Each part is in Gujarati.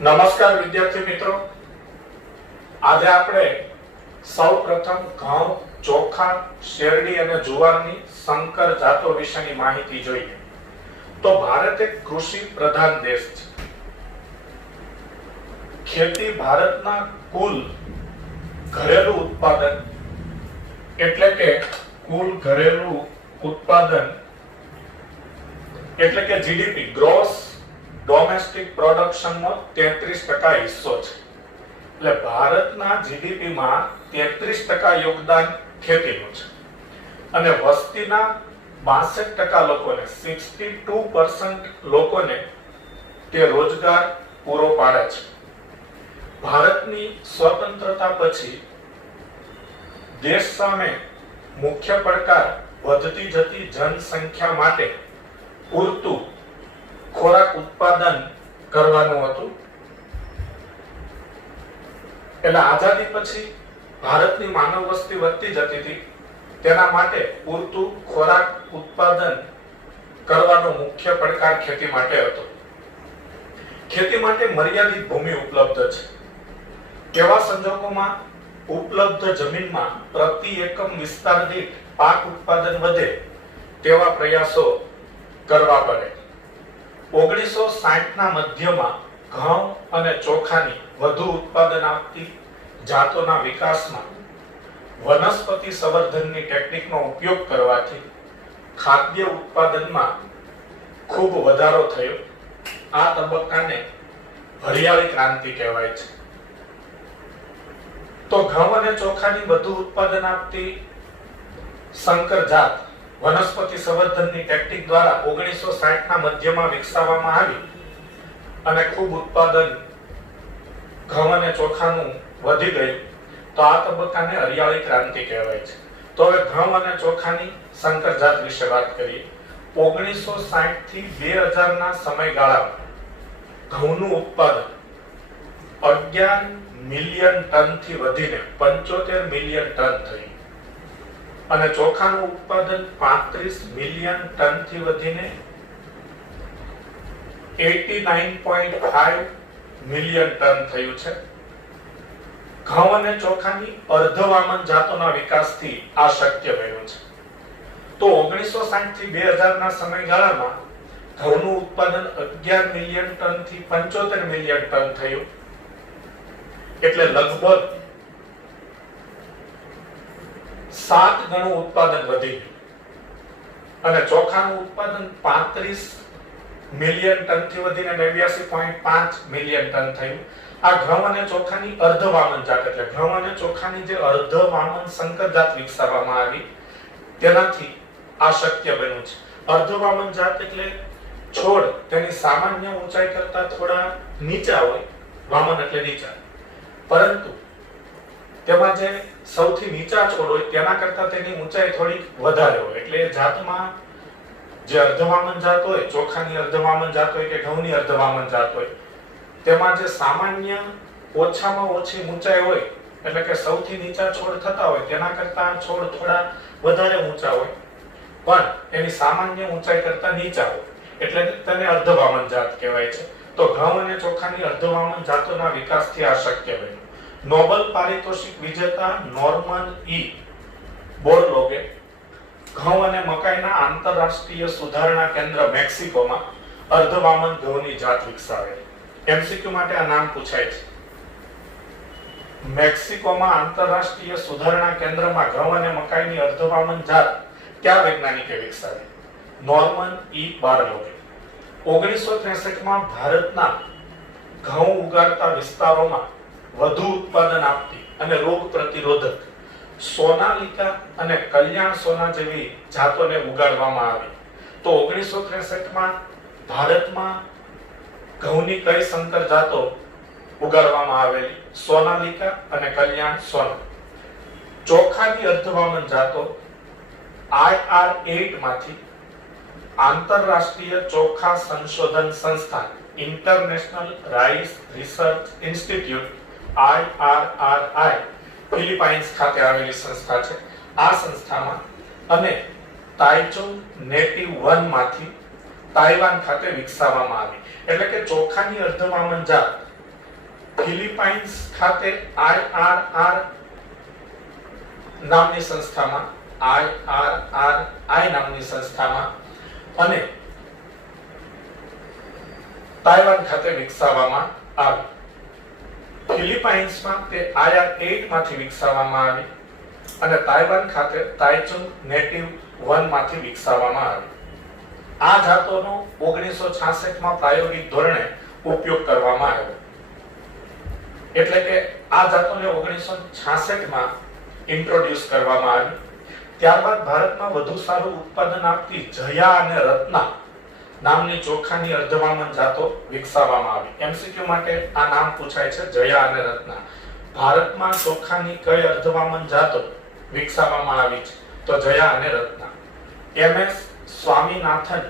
નમસ્કાર વિદ્યાર્થી મિત્રો, આજે આપણે સૌપ્રથમ ઘઉં, ચોખા, શેરડી અને જુવારની સંકર જાતો વિશેની માહિતી જોઈએ. તો ભારત એક કૃષિ પ્રધાન દેશ છે. ખેતી ભારતના કુલ ઘરેલું ઉત્પાદન એટલે કે કુલ ઘરેલું ઉત્પાદન એટલે કે જીડીપી, ગ્રોસ ડોમેસ્ટિક પ્રોડક્શનનો 33% હિસ્સો છે. એટલે ભારતના જીડીપી માં 33% યોગદાન ખેતીનું છે અને વસ્તીના 62% લોકોને 62% લોકોને તે રોજગાર પૂરો પાડે છે. ભારતની સ્વતંત્રતા પછી દેશ સામે મુખ્ય પડકાર વધતી જતી જનસંખ્યા માટે પૂરતું ખોરાક ઉત્પાદન કરવાનું હતું. એટલે આઝાદી પછી ભારતની માનવ વસ્તી વધતી જતી હતી, તેના માટે પૂરતું ખોરાક ઉત્પાદન કરવાનો મુખ્ય પડકાર ખેતી માટે હતો. ખેતી માટે મર્યાદિત ભૂમિ ઉપલબ્ધ છે. તેવા સંજોગોમાં ઉપલબ્ધ જમીનમાં પ્રતિ એકમ વિસ્તાર દીઠ પાક ઉત્પાદન વધે તેવા પ્રયાસો કરવા પડે. 1960 ના મધ્યમાં ઘઉં અને ચોખાની વધુ ઉત્પાદન આપતી જાતોના વિકાસમાં વનસ્પતિ સંવર્ધનની ટેકનિકનો ઉપયોગ કરવાથી ખાદ્ય ઉત્પાદનમાં ખૂબ વધારો થયો. આ તબક્કાને હરિયાળી ક્રાંતિ કહેવાય છે. તો ઘઉં અને ચોખાની વધુ ઉત્પાદન આપતી સંકર જાત વનસ્પતિ સંવર્ધનની ટેકનિક દ્વારા 1960 ના મધ્યમાં વિકસાવવામાં આવી અને ખૂબ ઉત્પાદન ઘઉં અને ચોખાનું વધી ગયું. તો આ તબક્કાને હરિયાળી ક્રાંતિ કહેવાય છે. તો હવે ઘઉં અને ચોખાની સંકર જાત વિશે વાત કરીએ. 1960 થી 2000 ના સમયગાળામાં ઘઉંનું ઉત્પાદન 11 મિલિયન ટન થી વધીને 75 મિલિયન ટન થયું અને ચોખાનું ઉત્પાદન 35 મિલિયન ટન થી વધીને 89.5 મિલિયન ટન થયું છે. ઘઉં અને ચોખાની અર્ધવામન જાતોના વિકાસથી આ શક્ય બન્યું છે. તો 1960 થી 2000 ના સમયગાળામાં ઘઉંનું ઉત્પાદન 11 મિલિયન ટન થી 75 મિલિયન ટન થયું. એટલે લગભગ 7 ગણું ઉત્પાદન વધી ગયું અને ચોખાનું ઉત્પાદન 35 મિલિયન ટન થી વધીને 89.5 મિલિયન ટન થયું. આ ઘઉં અને ચોખાની અર્ધવામન જાત એટલે ઘઉં અને ચોખાની જે અર્ધવામન સંકર જાત વિકસાવવામાં આવી તેનાથી આ શક્ય બન્યું છે. અર્ધવામન જાત એટલે છોડ તેની સામાન્ય ઊંચાઈ કરતા થોડા નીચા હોય, વામન એટલે નીચા, પરંતુ તેમાં જે સૌથી નીચા છોડ હોય તેના કરતા તેની ઊંચાઈ થોડી વધારે હોય. એટલે એ જાતમાં જે અર્ધવામન જાત હોય, ચોખાની અર્ધવામન જાત હોય કે ઘઉંની અર્ધવામન જાત હોય, તેમાં જે સામાન્ય ઓછામાં ઓછી ઊંચાઈ હોય એટલે કે સૌથી નીચા છોડ થતા હોય તેના કરતા છોડ થોડા વધારે ઊંચા હોય પણ એની સામાન્ય ઊંચાઈ કરતા નીચા હોય એટલે તેને અર્ધવામન જાત કહેવાય છે. તો ઘઉં અને ચોખાની અર્ધવામન જાતોના વિકાસથી આ શક્ય બન્યું. નોબેલ પારિતોષિક વિજેતા નોર્મન ઈ બોરલોગે ઘઉં અને મકાઈના આંતરરાષ્ટ્રીય સુધારણા કેન્દ્ર મેક્સિકોમાં અર્ધવામન ઘઉંની જાત વિકસાવેલી. એમસીક્યુ માટે આ નામ પૂછાય છે. મેક્સિકોમાં આંતરરાષ્ટ્રીય સુધારણા કેન્દ્રમાં ઘઉં અને મકાઈની અર્ધવામન જાત કયા વૈજ્ઞાનિકે વિકસાવી? નોર્મન ઈ બોરલોગે. 1963 માં ભારતના ઘઉં ઉગાડતા વિસ્તારોમાં વધુ ઉત્પાદન આપતી અને રોગ પ્રતિરોધક સોનાલિકા અને કલ્યાણ સોના જેવી જાતોને ઉગાડવામાં આવી. તો 1963 માં ભારતમાં ઘઉંની કઈ સંકર જાતો ઉગાડવામાં આવેલી? સોનાલિકા અને કલ્યાણ સોના. ચોખાની અર્ધવામન જાતો IR8 માંથી આંતરરાષ્ટ્રીય ચોખા સંશોધન સંસ્થાન international rice research institute IRRI Philippines ખાતે આવેલી સંસ્થા છે. આ સંસ્થામાં અને તાઇચુંગ નેટિવ 1 માંથી તાઇવાન ખાતે વિકસાવવામાં આવી. એટલે કે ચોખાની અર્ધવામન જાત ફિલિપાઇન્સ ખાતે IRR નામની સંસ્થામાં IRRI નામની સંસ્થામાં અને તાઇવાન ખાતે વિકસાવવામાં આવી. ફિલિપાઇન્સમાં તે IR8 માંથી વિકસાવવામાં આવી અને તાઇવાન ખાતે તાઇચુંગ નેટિવ 1 માંથી વિકસાવવામાં આવી. આ જાતોનો 1966 માં પ્રાયોગિક ધોરણે ઉપયોગ કરવામાં આવ્યો. એટલે કે આ જાતોને 1966 માં ઇન્ટ્રોડ્યુસ કરવામાં આવી. ત્યારબાદ ભારતમાં વધુ સારું ઉત્પાદન આપતી જયા અને રત્ના નામની ચોખાની અર્ધવામન જાતો વિકસાવવામાં આવી. MCQ માટે આ નામ પૂછાય છે, જયા અને રત્ના. ભારતમાં ચોખાની કઈ અર્ધવામન જાતો વિકસાવવામાં આવી છે? તો જયા અને રત્ના. MS સ્વામીનાથન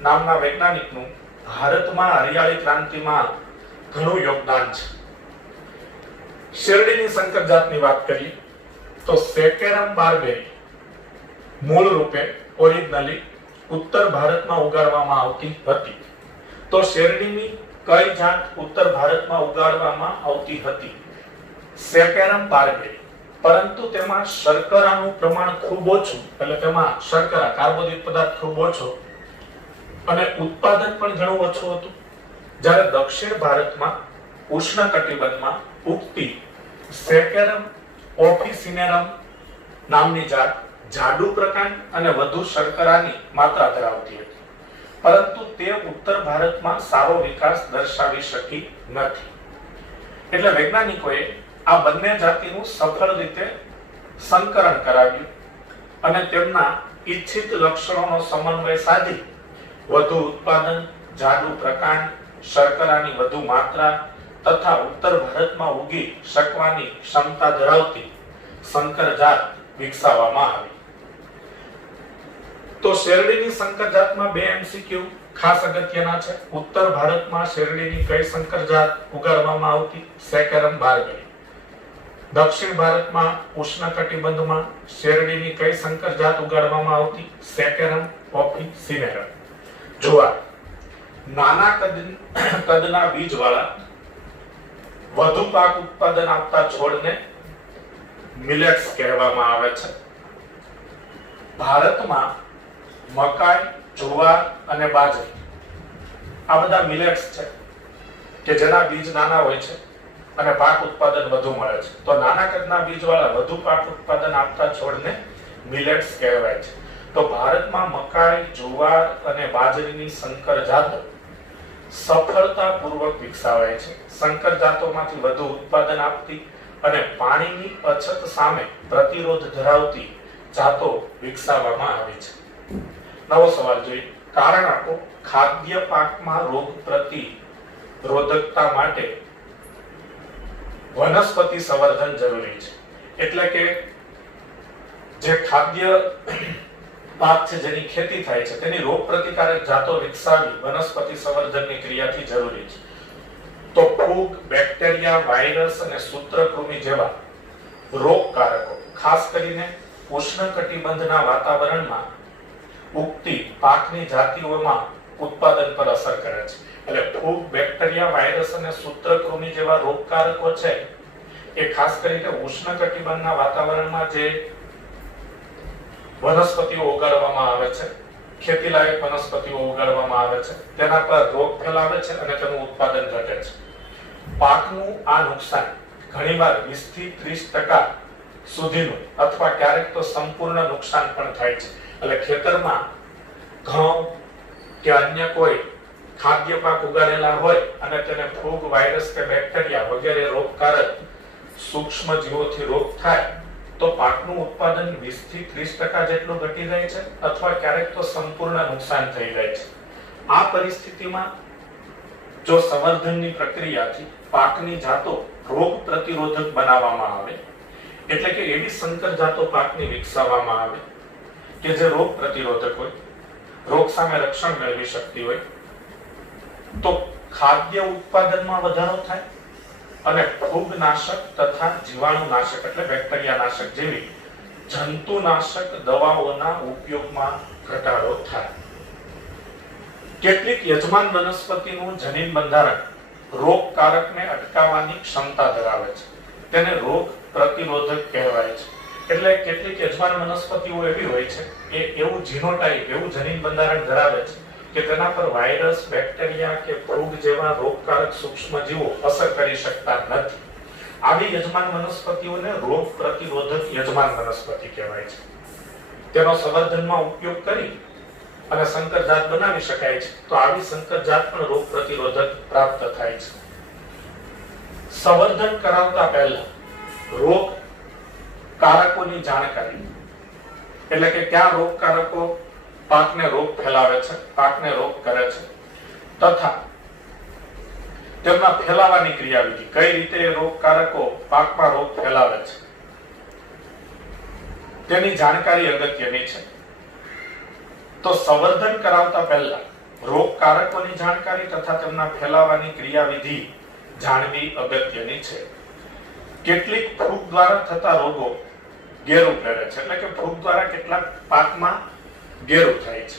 નામના વૈજ્ઞાનિકનું ભારતમાં હરિયાળી ક્રાંતિમાં ઘણું યોગદાન છે. શેરડીની સંકર જાતની વાત કરીએ તો સેકેરમ બાર્બેરી મૂળ રૂપે ઓરિજિનલી ઉત્તર ભારતમાં ઉગાડવામાં આવતી હતી. તો શેરડીની કઈ જાત ઉત્તર ભારતમાં ઉગાડવામાં આવતી હતી? સેકેરમ બાર્બેરી. પરંતુ તેમાં શર્કરાનું પ્રમાણ ખૂબ ઓછું, એટલે તેમાં શર્કરા કાર્બોદિત પદાર્થ ખૂબ ઓછો અને ઉત્પાદન પણ ઘણું ઓછું હતું. જ્યારે દક્ષિણ ભારતમાં ઉષ્ણકટિબંધમાં ઉગતી સેકેરમ ઓફિસિનેરમ નામની જાત જાડુ પ્રકાંડ અને વધુ શર્કરાની માત્રા ધરાવતી હતી, પરંતુ તે ઉત્તર ભારતમાં સારો વિકાસ દર્શાવી શકી નથી. એટલે વૈજ્ઞાનિકોએ આ બંને જાતિનું સફળ રીતે સંકરણ કરાવ્યું અને તેમના ઈચ્છિત લક્ષણોનો સમન્વય સાધી વધુ ઉત્પાદન, જાડુ પ્રકાંડ, શર્કરાની વધુ માત્રા તથા ઉત્તર ભારતમાં ઉગી શકવાની ક્ષમતા ધરાવતી સંકર જાત વિકસાવવામાં આવી. તો શેરડીની સંકર જાતમાં બે MCQ ખાસ અગત્યના છે. ઉત્તર ભારતમાં શેરડીની કઈ સંકર જાત ઉગાડવામાં આવતી? સેકેરમ બાર્બેરી. દક્ષિણ ભારતમાં ઉષ્ણકટિબંધમાં શેરડીની કઈ સંકર જાત ઉગાડવામાં આવતી? સેકેરમ ઓફિસિનેરમ. જુવાર નાના કદના બીજવાળા વધુ પાક ઉત્પાદન આપતા છોડને મિલેટ્સ કહેવામાં આવે છે. ભારતમાં મકાઈ, જુવાર અને બાજરી આ બધા મિલેટ્સ છે કે જેના બીજ નાના હોય છે અને પાક ઉત્પાદન વધુ મળે છે. તો નાના કદના બીજવાળા વધુ પાક ઉત્પાદન આપતા છોડને મિલેટ્સ કહેવાય છે. તો ભારતમાં મકાઈ, જુવાર અને બાજરીની સંકર જાતો સફળતાપૂર્વક વિકસાવાય છે. સંકર જાતોમાંથી વધુ ઉત્પાદન આપતી અને પાણીની અછત સામે પ્રતિરોધ ધરાવતી જાતો વિકસાવવામાં આવી છે. નવો સવાલ જોઈએ. કારણ આપો. ખાદ્ય પાકમાં રોગ પ્રતિરોધકતા માટે વનસ્પતિ સંવર્ધન જરૂરી છે. એટલે કે જે ખાદ્ય પાક છે જેની ખેતી થાય છે તેની રોગ પ્રતિકારક જાતો વિકસાવી વનસ્પતિ સંવર્ધનની ક્રિયાથી જરૂરી છે. તો ફૂગ, બેક્ટેરિયા, વાયરસ અને સૂત્રકૃમિ જેવા રોગકારકો ખાસ કરીને ઉષ્ણકટિબંધના વાતાવરણમાં ઉગતી પાકની જાતિઓમાં ઉત્પાદન પર અસર કરે છે. એટલે ફૂગ, બેક્ટેરિયા, વાયરસ અને સૂત્રકૃમિ જેવા રોગકારકો છે એ ખાસ કરીને ઉષ્ણકટિબંધના વાતાવરણમાં જે વનસ્પતિઓ ઉગાડવામાં આવે છે, ખેતીલાયક વનસ્પતિઓ ઉગાડવામાં આવે છે, તેના પર રોગ ફેલાવે છે અને તેનું ઉત્પાદન ઘટે છે. પાકનું આ નુકસાન ઘણીવાર 20 થી 30% સુધીનું અથવા ક્યારેક તો સંપૂર્ણ નુકસાન પણ થાય છે. એટલે ખેતરમાં ઘઉં કે અન્ય કોઈ ખાદ્ય પાક ઉગાડેલા હોય અને તેને ફૂગ, વાયરસ કે બેક્ટેરિયા વગેરે રોગકારક સૂક્ષ્મ જીવોથી રોગ થાય તો પાકનું ઉત્પાદન 20 થી 30% જેટલું ઘટી જાય છે અથવા ક્યારેક તો સંપૂર્ણ નુકસાન થઈ જાય છે. આ પરિસ્થિતિમાં જો સંવર્ધનની પ્રક્રિયાથી પાકની જાતો રોગ પ્રતિરોધક બનાવવામાં આવે, એટલે કે એવી સંકર જાતો પાકની વિકસાવવામાં આવે કે જે રોગ પ્રતિરોધક હોય, રોગ સામે રક્ષણ મેળવી શકતી હોય, તો ખાદ્ય ઉત્પાદનમાં વધારો થાય અને ફૂગનાશક તથા જીવાણુનાશક એટલે બેક્ટેરિયાનાશક જેવી જંતુનાશક દવાઓના ઉપયોગમાં ઘટાડો થાય. કેટલીક યજમાન વનસ્પતિનું જનીન બંધારણ રોગકારકને અટકાવવાની ક્ષમતા ધરાવે છે, તેને રોગ પ્રતિરોધક કહેવાય છે. એટલે કેટલીક યજમાન વનસ્પતિઓ એવી હોય છે કે એવું જીનોટાઇપ, એવું જનીન બંધારણ ધરાવે છે કે તેના પર વાયરસ, બેક્ટેરિયા કે ફૂગ જેવા રોગકારક સૂક્ષ્મજીવો અસર કરી શકતા નથી. આવી યજમાન વનસ્પતિઓને રોગ પ્રતિરોધક યજમાન વનસ્પતિ કહેવાય છે. તેનો સંવર્ધનમાં ઉપયોગ કરી અને સંકર જાત બનાવી શકાય છે. તો આવી સંકર જાત પણ રોગ પ્રતિરોધક પ્રાપ્ત થાય છે. સંવર્ધન કરાવતા પહેલા રોગ કારકોની જાણકારી, એટલે કે કયા રોગકારકો પાકને રોગ ફેલાવે છે, પાકને રોગ કરે છે, તથા તેમના ફેલાવાની ક્રિયાવિધિ, કઈ રીતે રોગકારકો પાકમાં રોગ ફેલાવે છે તેની જાણકારી અગત્યની છે. તો સંવર્ધન કરાવતા પહેલા રોગકારકોની જાણકારી તથા તેમના ફેલાવાની ક્રિયાવિધિ જાણવી અગત્યની છે. કેટલીક ફૂગ દ્વારા થતા રોગો ગેરુ કરે છે, એટલે કે ફૂગ દ્વારા કેટલાક પાકમાં ગેરુ થાય છે.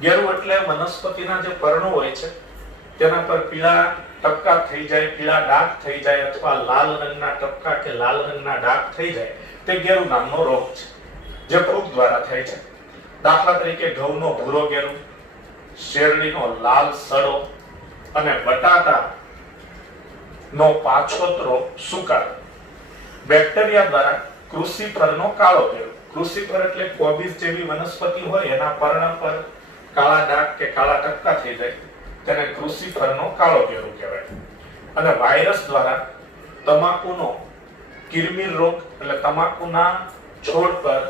ગેરુ એટલે વનસ્પતિના જે પર્ણો હોય છે તેના પર પીળા ટપકા થઈ જાય, પીળા ડાઘ થઈ જાય અથવા લાલ રંગના ટપકા કે લાલ રંગના ડાઘ થઈ જાય, તે ગેરુ નામનો રોગ છે જે ફૂગ દ્વારા થાય છે. દાખલા તરીકે ઘઉંનો ભૂરો ગેરુ, શેરડીનો લાલ સડો અને બટાટાનો પાછોતરો સુકારો. બેક્ટેરિયા દ્વારા ક્રુસિફરનો કાળો ગેરુ. ક્રુસિફર એટલે કોબીજ જેવી વનસ્પતિ હોય એના પર્ણ પર કાળા ડાઘ કે કાળા ટપકા થઈ જાય, તેને ક્રુસિફરનો કાળો ગેરુ કહેવાય. અને વાયરસ દ્વારા તમાકુનો કિરમીર રોગ, એટલે તમાકુના છોડ પર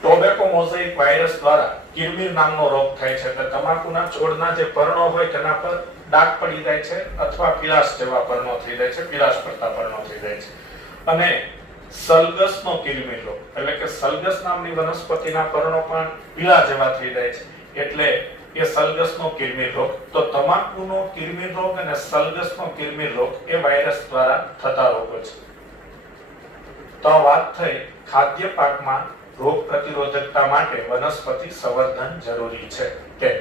ટોબેકો મોઝેઇક વાયરસ દ્વારા કિરમીર નામનો રોગ થાય છે. એટલે તમાકુના છોડના જે પર્ણો હોય તેના પર ડાઘ પડી જાય છે અથવા પીળાશ જેવા પર્ણો થઈ જાય છે, પીળાશ પડતા પર્ણો થઈ જાય છે. અને સલ્ગસનો કિરમીર રોગ, એટલે કે સલ્ગસ નામની વનસ્પતિના પર્ણો પણ પીળા જેવા થઈ જાય છે, એટલે એ સલ્ગસનો કિરમીર રોગ. તો તમાકુનો કિરમીર રોગ અને સલ્ગસનો કિરમીર રોગ એ વાયરસ દ્વારા થતા રોગો છે. તો વાત થઈ ખાદ્ય પાકમાં રોગ પ્રતિરોધકતા માટે વનસ્પતિ સંવર્ધન જરૂરી છે.